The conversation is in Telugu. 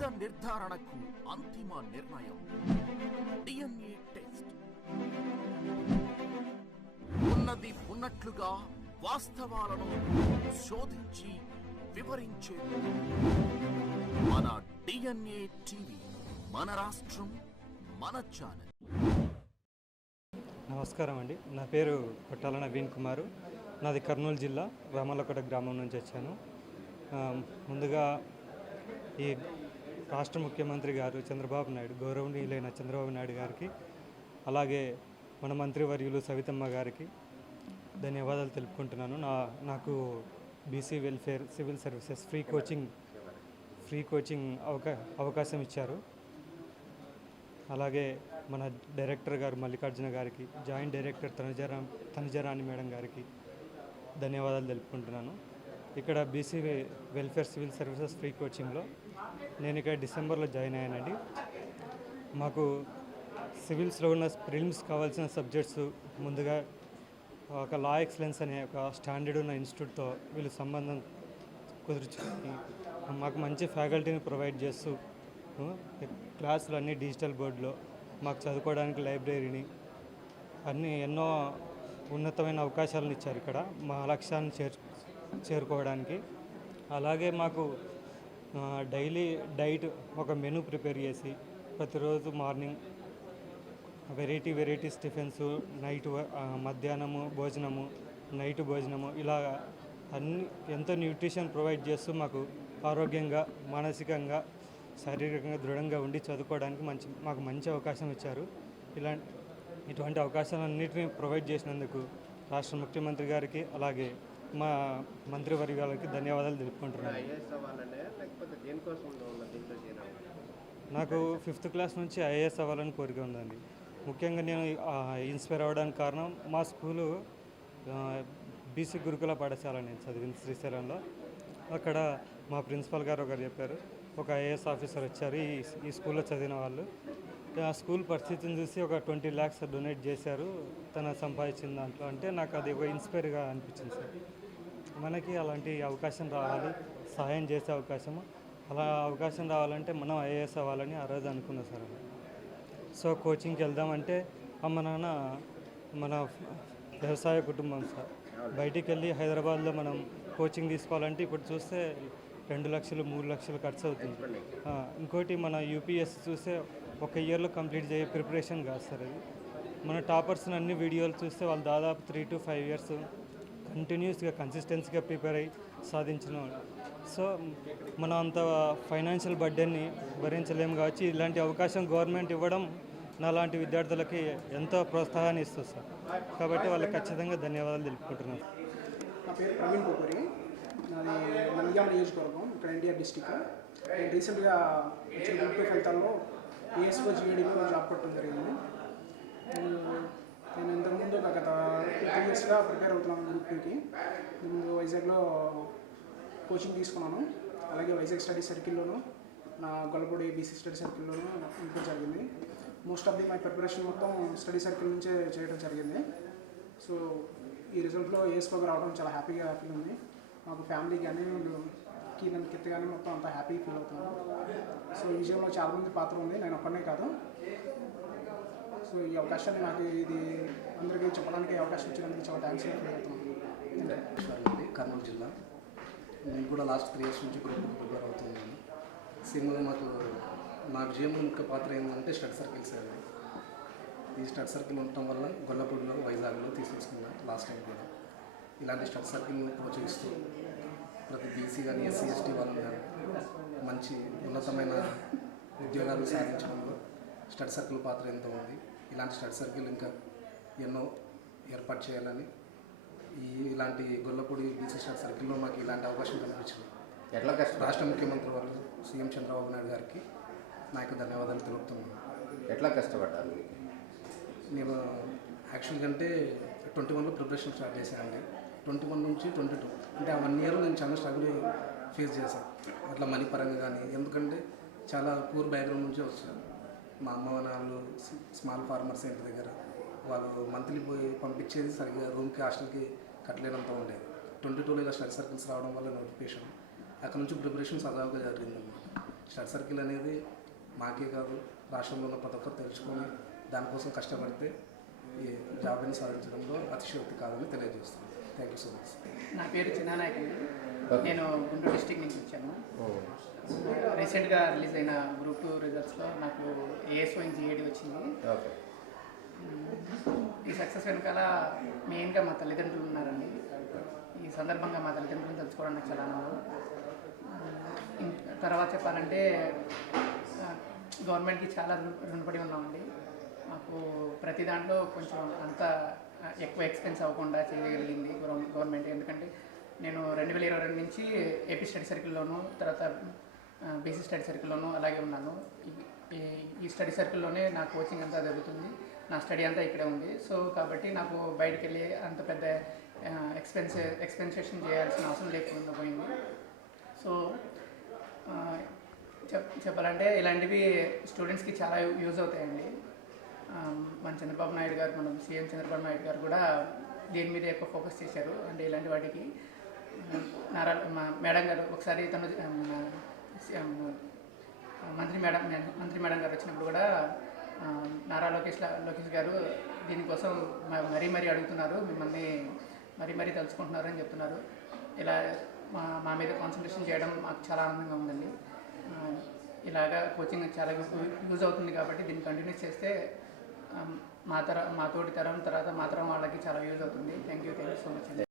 నిజ నిర్ధారణకు అంతిమ నిర్ణయం డిఎన్ఏ టెస్ట్. ఉన్నది ఉన్నట్లుగా వాస్తవాలను శోధించి వివరించేది మన డిఎన్ఏ టీవీ. మన రాష్ట్రం, మన ఛానల్. నమస్కారం అండి, నా పేరు కొట్టాల నవీన్ కుమారు. నాది కర్నూలు జిల్లా రామలకోట గ్రామం నుంచి వచ్చాను. ముందుగా ఈ రాష్ట్ర ముఖ్యమంత్రి గారు చంద్రబాబు నాయుడు, గౌరవనీయులైన చంద్రబాబు నాయుడు గారికి, అలాగే మన మంత్రివర్యులు సవితమ్మ గారికి ధన్యవాదాలు తెలుపుకుంటున్నాను. నాకు BC welfare civil services free coaching అవకాశం ఇచ్చారు. అలాగే మన డైరెక్టర్ గారు మల్లికార్జున గారికి, జాయింట్ డైరెక్టర్ తనుజరాణి మేడం గారికి ధన్యవాదాలు తెలుపుకుంటున్నాను. ఇక్కడ BC welfare civil services free కోచింగ్లో నేను ఇక్కడ డిసెంబర్లో జాయిన్ అయ్యానండి. మాకు సివిల్స్లో ఉన్న ప్రిలిమ్స్ కావాల్సిన సబ్జెక్ట్స్ ముందుగా ఒక లా ఎక్సలెన్స్ అనే ఒక స్టాండర్డ్ ఉన్న ఇన్స్టిట్యూట్తో వీళ్ళు సంబంధం కుదుర్చుకొని మాకు మంచి ఫ్యాకల్టీని ప్రొవైడ్ చేస్తూ క్లాసులు అన్నీ డిజిటల్ బోర్డులో మాకు చదువుకోవడానికి లైబ్రరీని అన్నీ ఎన్నో ఉన్నతమైన అవకాశాలను ఇచ్చారు ఇక్కడ మా లక్ష్యాన్ని చేరుకోవడానికి. అలాగే మాకు డైలీ డైట్ ఒక మెనూ ప్రిపేర్ చేసి ప్రతిరోజు మార్నింగ్ వెరైటీస్ టిఫిన్స్, నైట్ మధ్యాహ్నము భోజనము, నైట్ భోజనము, ఇలా అన్ని ఎంతో న్యూట్రిషన్ ప్రొవైడ్ చేస్తూ మాకు ఆరోగ్యంగా, మానసికంగా, శారీరకంగా దృఢంగా ఉండి చదువుకోవడానికి మాకు మంచి అవకాశం ఇచ్చారు. ఇటువంటి అవకాశాలన్నింటినీ ప్రొవైడ్ చేసినందుకు రాష్ట్ర ముఖ్యమంత్రి గారికి, అలాగే మా మంత్రివర్గాలకి ధన్యవాదాలు తెలుపుకుంటున్నాను. నాకు 5th క్లాస్ నుంచి ఐఏఎస్ అవ్వాలని కోరిక ఉందండి. ముఖ్యంగా నేను ఇన్స్పైర్ అవ్వడానికి కారణం మా స్కూలు బీసీ గురుకుల పాఠశాల నేను చదివింది శ్రీశైలంలో. అక్కడ మా ప్రిన్సిపల్ గారు ఒకరు చెప్పారు, ఒక ఐఏఎస్ ఆఫీసర్ వచ్చారు ఈ స్కూల్లో చదివిన వాళ్ళు. ఆ స్కూల్ పరిస్థితిని చూసి ఒక 20 lakhs డొనేట్ చేశారు తన సంపాదించిన దాంట్లో. అంటే నాకు అది ఒక ఇన్స్పైర్గా అనిపించింది సార్. మనకి అలాంటి అవకాశం రావాలి, సహాయం చేసే అవకాశము, అలా అవకాశం రావాలంటే మనం ఐఏఎస్ అవ్వాలని ఆ రోజు అనుకున్నా సార్. సో కోచింగ్కి వెళ్దామంటే అమ్మ నాన్న మన వ్యవసాయ కుటుంబం సార్, బయటికి వెళ్ళి హైదరాబాద్లో మనం కోచింగ్ తీసుకోవాలంటే ఇప్పుడు చూస్తే 2 లక్షలు 3 లక్షలు ఖర్చు అవుతుంది. ఇంకోటి మన యూపీఎస్సీ చూస్తే ఒక ఇయర్లో కంప్లీట్ చేయ ప్రిపరేషన్ కాదు సార్. అది మన టాపర్స్ని అన్ని వీడియోలు చూస్తే వాళ్ళు దాదాపు 3 to 5 years కంటిన్యూస్గా కన్సిస్టెన్సీగా ప్రిపేర్ అయ్యి సాధించిన వాళ్ళు. సో మనం అంత ఫైనాన్షియల్ బర్డెన్ని భరించలేము కావచ్చు. ఇలాంటి అవకాశం గవర్నమెంట్ ఇవ్వడం నాలాంటి విద్యార్థులకి ఎంతో ప్రోత్సాహాన్ని ఇస్తుంది సార్. కాబట్టి వాళ్ళకి ఖచ్చితంగా ధన్యవాదాలు తెలుపుకుంటున్నాను. నా పేరు ప్రవీణ్ కోపూరి, నాది నంద్యాల నియోజకవర్గం, ఇక్కడ ఎన్టీఆర్ డిస్టిక్. నేను రీసెంట్గా వచ్చిన గ్రూప్ 2 ఫలితాల్లో ఏఎస్ఓ జీఏడీలో జాబ్ కొట్టడం జరిగింది. నేను ఇంతకుముందు గత 2 yearsగా ప్రిపేర్ అవుతున్నాను గ్రూప్ 2కి. ముందు వైజాగ్లో కోచింగ్ తీసుకున్నాను, అలాగే వైజాగ్ స్టడీ సర్కిల్లోను, నా గొల్లపూడి బీసీ స్టడీ సర్కిల్లోనూ ఇంప్రూవ్ జరిగింది. మోస్ట్ ఆఫ్ మై ప్రిపరేషన్ మొత్తం స్టడీ సర్కిల్ నుంచే చేయడం జరిగింది. సో ఈ రిజల్ట్లో ఏఎస్ఓగా రావడం చాలా హ్యాపీగా ఫీల్ ఉంది. మాకు ఫ్యామిలీ కానీ నన్ను కిత్ కానీ మొత్తం అంతా హ్యాపీ ఫీల్ అవుతున్నాను. సో ఈ విషయంలో చాలామంది పాత్ర ఉంది, నేను ఒక్కనే కాదు. సో ఈ అవకాశాన్ని నాకు ఇది అందరికీ చెప్పడానికి అవకాశం ఇచ్చినందుకు చాలా థ్యాంక్స్ ఫీల్ అవుతున్నాను. కర్నూలు జిల్లా. నేను కూడా లాస్ట్ 3 years నుంచి గ్రూప్ ప్రిపేర్ అవుతున్నాను. సేమ్గా నా విజయంలో ముఖ్య పాత్ర ఏంటంటే స్టడీ సర్కిల్స్. ఈ స్టడీ సర్కిల్ ఉండటం వల్ల గొల్లపూడిలో, వైజాగ్లో తీసుకొచ్చుకున్నాను లాస్ట్ టైం కూడా. ఇలాంటి స్టడీ సర్కిల్ని ప్రోత్సహిస్తూ ప్రతి బీసీ కానీ ఎస్సీ ఎస్టీ వాళ్ళు కానీ మంచి ఉన్నతమైన ఉద్యోగాలు సాధించడంలో స్టడీ సర్కిల్ పాత్ర ఎంతో ఉంది. ఇలాంటి స్టడీ సర్కిల్ ఇంకా ఎన్నో ఏర్పాటు చేయాలని ఇలాంటి గొల్లపూడి బీసీ స్టడీ సర్కిల్లో మాకు ఇలాంటి అవకాశం కల్పించింది. ఎట్లా రాష్ట్ర ముఖ్యమంత్రి వాళ్ళు సీఎం చంద్రబాబు నాయుడు గారికి నాకు ధన్యవాదాలు తెలుపుతున్నాను. ఎట్లా కష్టపడ్డారు? నేను యాక్చువల్గా అంటే 21లో ప్రిపరేషన్ స్టార్ట్ చేశానండి. 21 నుంచి 22 అంటే ఆ 1 year నేను చాలా స్ట్రగుల్ ఫేస్ చేశాను, అట్లా మనీ పరంగా కానీ. ఎందుకంటే చాలా పూర్ బ్యాక్గ్రౌండ్ నుంచి వచ్చాను. మా అమ్మ వాళ్ళు స్మాల్ ఫార్మర్స్ ఇంటి దగ్గర, వాళ్ళు మంత్లీ పోయి పంపించేది సరిగ్గా రూమ్కి హాస్టల్కి కట్టలేనంత ఉండేది. 22లో ఇలా స్టడీ సర్కిల్స్ రావడం వల్ల నోటిఫికేషన్, అక్కడ నుంచి ప్రిపరేషన్ సజావుగా జరిగిందన్నమాట. స్టడీ సర్కిల్ అనేది మాకే కాదు రాష్ట్రంలో ఉన్న ప్రతి ఒక్కరు తెలుసుకొని దానికోసం కష్టపడితే ఈ జాబ్ని సాధించడంలో అతిశయోక్తి కాదని తెలియజేస్తున్నాను. Thank you so much. నా పేరు చిన్నానాయక్ అండి. నేను గుంటూరు డిస్టిక్ నుంచి వచ్చాను. రీసెంట్గా రిలీజ్ అయిన గ్రూప్ 2 రిజల్ట్స్లో నాకు ఏఎస్ఓ ఇన్ జిఏడి వచ్చింది. ఓకే. ఈ సక్సెస్ వెనకాల మెయిన్గా మా తల్లిదండ్రులు ఉన్నారండి. ఈ సందర్భంగా మా తల్లిదండ్రులను తెలుసుకోవడం నాకు చాలా ఆనందం. తర్వాత చెప్పాలంటే గవర్నమెంట్కి చాలా రుణపడి ఉన్నామండి. మాకు ప్రతి దాంట్లో కొంచెం అంత ఎక్కువ ఎక్స్పెన్స్ అవ్వకుండా చేయగలిగింది గవర్నమెంట్. ఎందుకంటే నేను 2022 నుంచి ఏపీ స్టడీ సర్కిల్లోను, తర్వాత బీసీ స్టడీ సర్కిల్లోను అలాగే ఉన్నాను. ఈ స్టడీ సర్కిల్లోనే నా కోచింగ్ అంతా జరుగుతుంది, నా స్టడీ అంతా ఇక్కడే ఉంది. సో కాబట్టి నాకు బయటికి వెళ్ళి అంత పెద్ద ఎక్స్పెన్సేషన్ చేయాల్సిన అవసరం లేకుండా పోయింది. సో చెప్పాలంటే ఇలాంటివి స్టూడెంట్స్కి చాలా యూజ్ అవుతాయండి. మన చంద్రబాబు నాయుడు గారు, మన సీఎం చంద్రబాబు నాయుడు గారు కూడా దీని మీద ఎక్కువ ఫోకస్ చేశారు. అంటే ఇలాంటి వాటికి మా మేడం గారు ఒకసారి తను మంత్రి మేడం గారు వచ్చినప్పుడు కూడా నారా లోకేష్ గారు దీనికోసం మరీ అడుగుతున్నారు, మిమ్మల్ని మరీ తలుచుకుంటున్నారు అని చెప్తున్నారు. ఇలా మా మీద కాన్సన్ట్రేషన్ చేయడం మాకు చాలా ఆనందంగా ఉందండి. ఇలాగా కోచింగ్ చాలా యూజ్ అవుతుంది కాబట్టి దీన్ని కంటిన్యూ చేస్తే మా తోటి తరం తర్వాత మా తరం వాళ్ళకి చాలా యూజ్ అవుతుంది. థ్యాంక్ యూ సో మచ్ అండి.